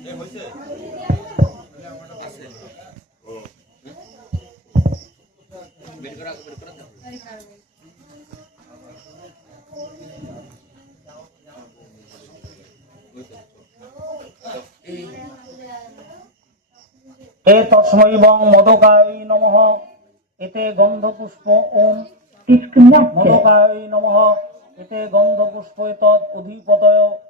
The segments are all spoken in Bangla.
এ তস্মৈ বং মদকায় নমঃ। এতে গন্ধপুষ্প ওম। disconnected, মদকায় নমঃ। এতে গন্ধপুষ্প এতদ অধিপতয়।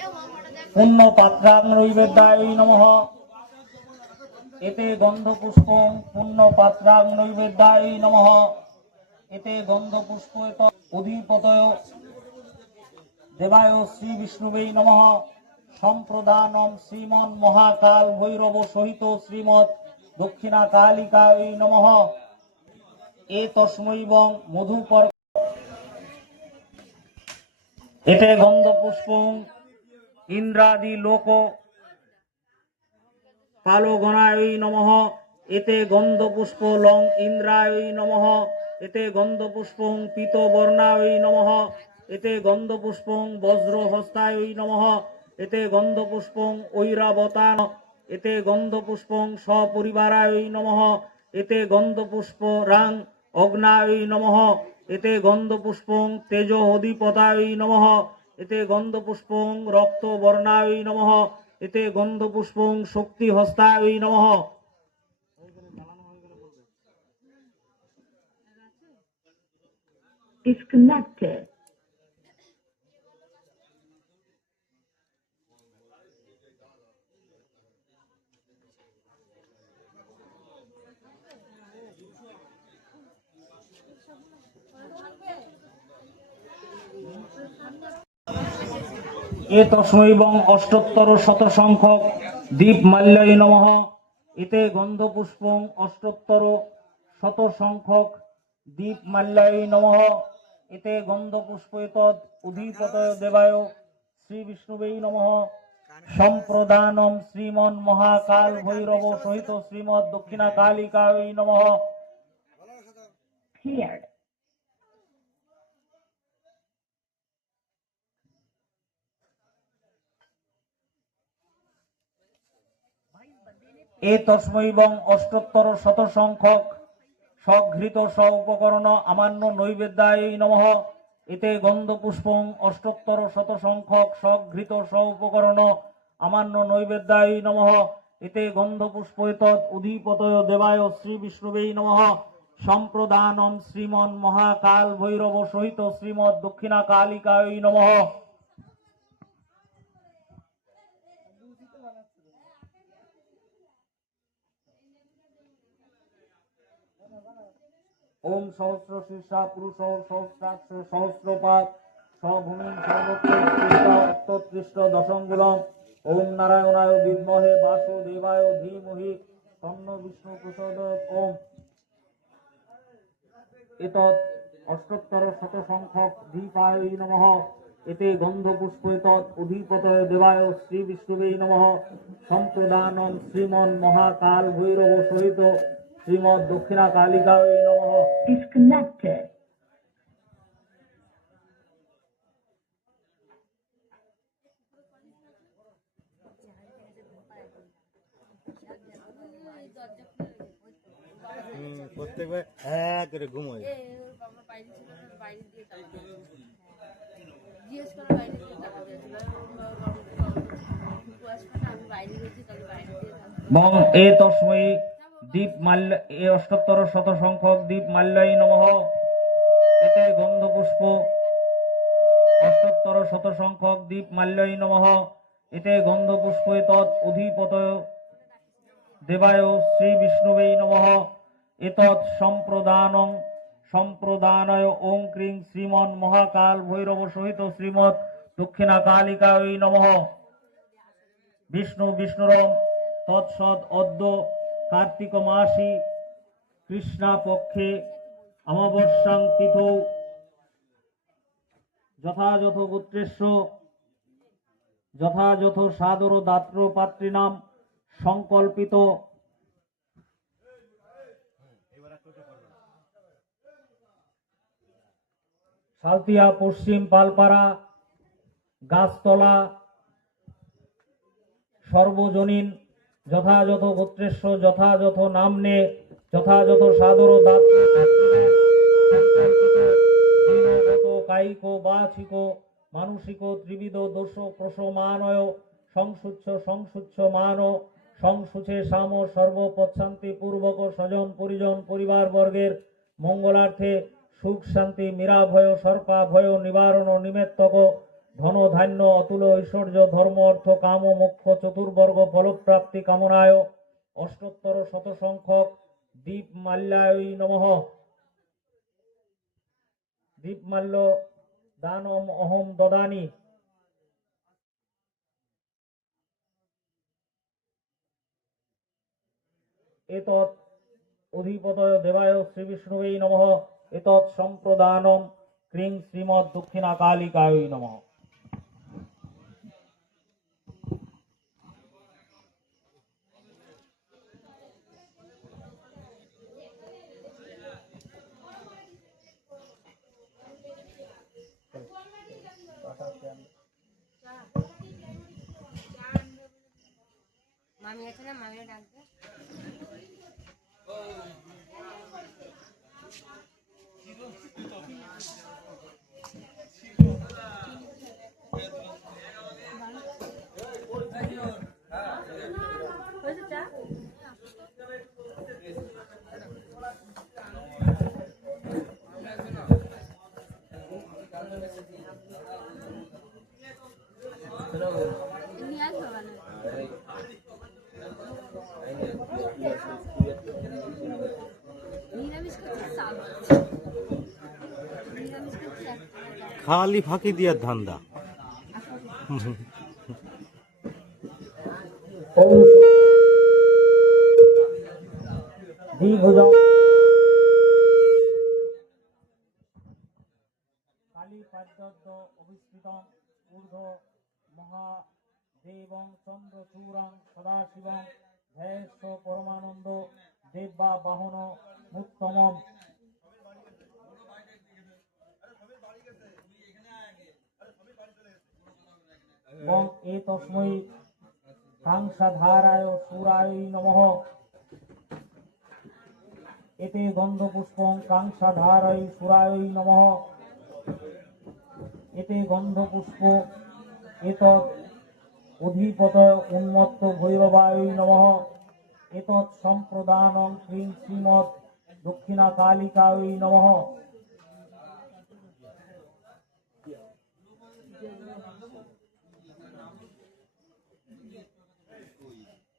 পুণ্য পাত্রাং নৈবেদ্যায় নমঃ। এতে গন্ধপুষ্প পুণ্য পাত্রাং নৈবেদ্যায় নমঃ। এতে গন্ধপুষ্প অধিপতয় দেবায় শ্রী বিষ্ণুবে নমঃ। সম্প্রদানম শ্রীমন মহাকাল ভৈরব সহিত শ্রীমৎ দক্ষিণা কালিকায় নমঃ। এ তস্মৈ বং মধুপর এতে গন্ধপুষ্প ইন্দ্রাদি লোক। কালগণায় নমঃ। এতে গন্ধপুষ্প লং ইন্দ্রায় নমঃ। এতে গন্ধপুষ্পং পীতবর্ণায় নমঃ। এতে গন্ধপুষ্পং বজ্রহস্তায় নমঃ। এতে গন্ধপুষ্পং ঐরাবতান। এতে গন্ধপুষ্পং সপরিবারায় নমঃ। এতে গন্ধপুষ্প রাং অগ্নায় নমঃ। এতে গন্ধপুষ্পং তেজ অধিপতায় নমঃ। এতে গন্ধপুষ্পং রক্তবর্ণায় নমঃ। এতে গন্ধ পুষ্পং গন্ধপুষ্পং শক্তিহস্তায় নমঃ। Disconnected, এ তস্মৈবং অষ্টোত্তর শত সংখ্যক দীপ মাল্যই নমঃ। এতে গন্ধপুষ্পং অষ্টোত্তর শত সংখ্যক দীপ মাল্যই নমঃ। এতে গন্ধপুষ্প এতদ অধিপতয় দেবায় শ্রী বিষ্ণুবেই নমঃ। সম্প্রদানম শ্রীমন মহাকাল ভৈরব সহিত শ্রীমৎ দক্ষিণা কালিকায় নমঃ এ তস্মৈবং অষ্টোত্তর শত সংখ্যক সঘৃত স উপকরণ আমান্য নৈবেদ্যায় নমঃ। এতে গন্ধপুষ্পং অষ্টোত্তর শত সংখ্যক সঘৃত স উপকরণ আমান্য নৈবেদ্যায় নমঃ। এতে গন্ধপুষ্প এতৎ অধিপতয় দেবায় শ্রী বিষ্ণুবেই নমঃ। সম্প্রদানম শ্রীমন মহাকাল ভৈরব সহিত শ্রীমৎ দক্ষিণা কালিকায় নমঃ। ওম সহস্র শীর্ষা পুরুষ সহস্রাক্ষ সহস্রপাত সভূমি সর্বোত্তৃষ্ট দশঙ্গুলম ওম নারায়ণায় বিদ্মহে বাসুদেবায় ধীমহি তন্ন বিষ্ণু প্রসাদ ওম। এতৎ অষ্টোত্তর শত সংখ্যক দীপায় নমঃ। এতে গন্ধপুষ্প এতৎ অধিপতয় দেবায় শ্রী বিষ্ণুবে নমঃ। সম্প্রদানম শ্রীমন মহাকাল ভৈরব সহিত শ্রীমৎ দক্ষিণা disconnected, হুম, প্রত্যেকবার হ্যাঁ করে ঘুমোয় এ। বং তস্মৈ দীপ মাল্য এ অষ্টোত্তর শত সংখ্যক দীপ মাল্যই নমঃ। এতে গন্ধপুষ্প, অষ্টোত্তর শত সংখ্যক দীপ মাল্যই নমঃ। এতে গন্ধপুষ্প তৎ অধিপতয় দেবায় শ্রী বিষ্ণুবেই নমঃ। এতৎ সম্প্রদানং, সম্প্রদানয় ওং ক্রিং শ্রীমন মহাকাল ভৈরব সহিত শ্রীমৎ দক্ষিণা কালিকায় নমঃ। বিষ্ণু বিষ্ণুরম তৎসদ অদ্য কার্তিক মাসি কৃষ্ণা পক্ষে অমাবস্যাং তিথৌ। যথাযথ গোত্রেশ্ব, যথাযথ সাদর দাত্র পাত্রীনাম সংকল্পিত। সালতিয়া, পশ্চিম পালপাড়া, গাছতলা, সর্বজনীন যথাযথ গোত্রেশ্ব যথাযথ নামনে যথাযথ সাদর দিনগত কায়িক বাচিক মানসিক ত্রিবিধ দোষ প্রসমানয় সংসুচ্ছ সংসুচ্ছ মান সংসুচে সাম সর্বপচ্ছান্তি পূর্বক স্বজন পরিজন পরিবার বর্গের মঙ্গলার্থে সুখ শান্তি মীরাভয় সর্পা ভয় নিবারণ নিমেত্তক ধন ধান্য অতুল ঐশ্বর্য, ধর্ম, অর্থ, কাম, মোক্ষ, চতুর্বর্গ, ফলপ্রাপ্তি, কামনায় অষ্টোত্তর শত সংখ্যক দীপ মাল্যায় নমঃ। দীপমাল্য দানম অহম দদানি। এতৎ অধিপতয় দেবায় শ্রী বিষ্ণুবে নমঃ। এতৎ সম্প্রদানম ক্রিং শ্রীমৎ দক্ষিণা কালিকায় নমঃ। মামি আছে না মামিও ডাকবে হয়েছে চা? খালি ফাঁকি দিয়ার ধান্দা। মহাদেবং সদাশিবং পরমানন্দ দেব্বা বাহন মুত্তমম এবং এ তস্মৈ কাংসাধারায় সুরায় নমঃ এতে গন্ধপুষ্পং কাংসাধারৈ সুরায় নমঃ এতে গন্ধপুষ্প এতৎ অধিপত উন্মত্ত ভৈরবায় নমঃ এতৎ সম্প্রদানং শ্রী শ্রীমৎ দক্ষিণা কালিকায় নমঃ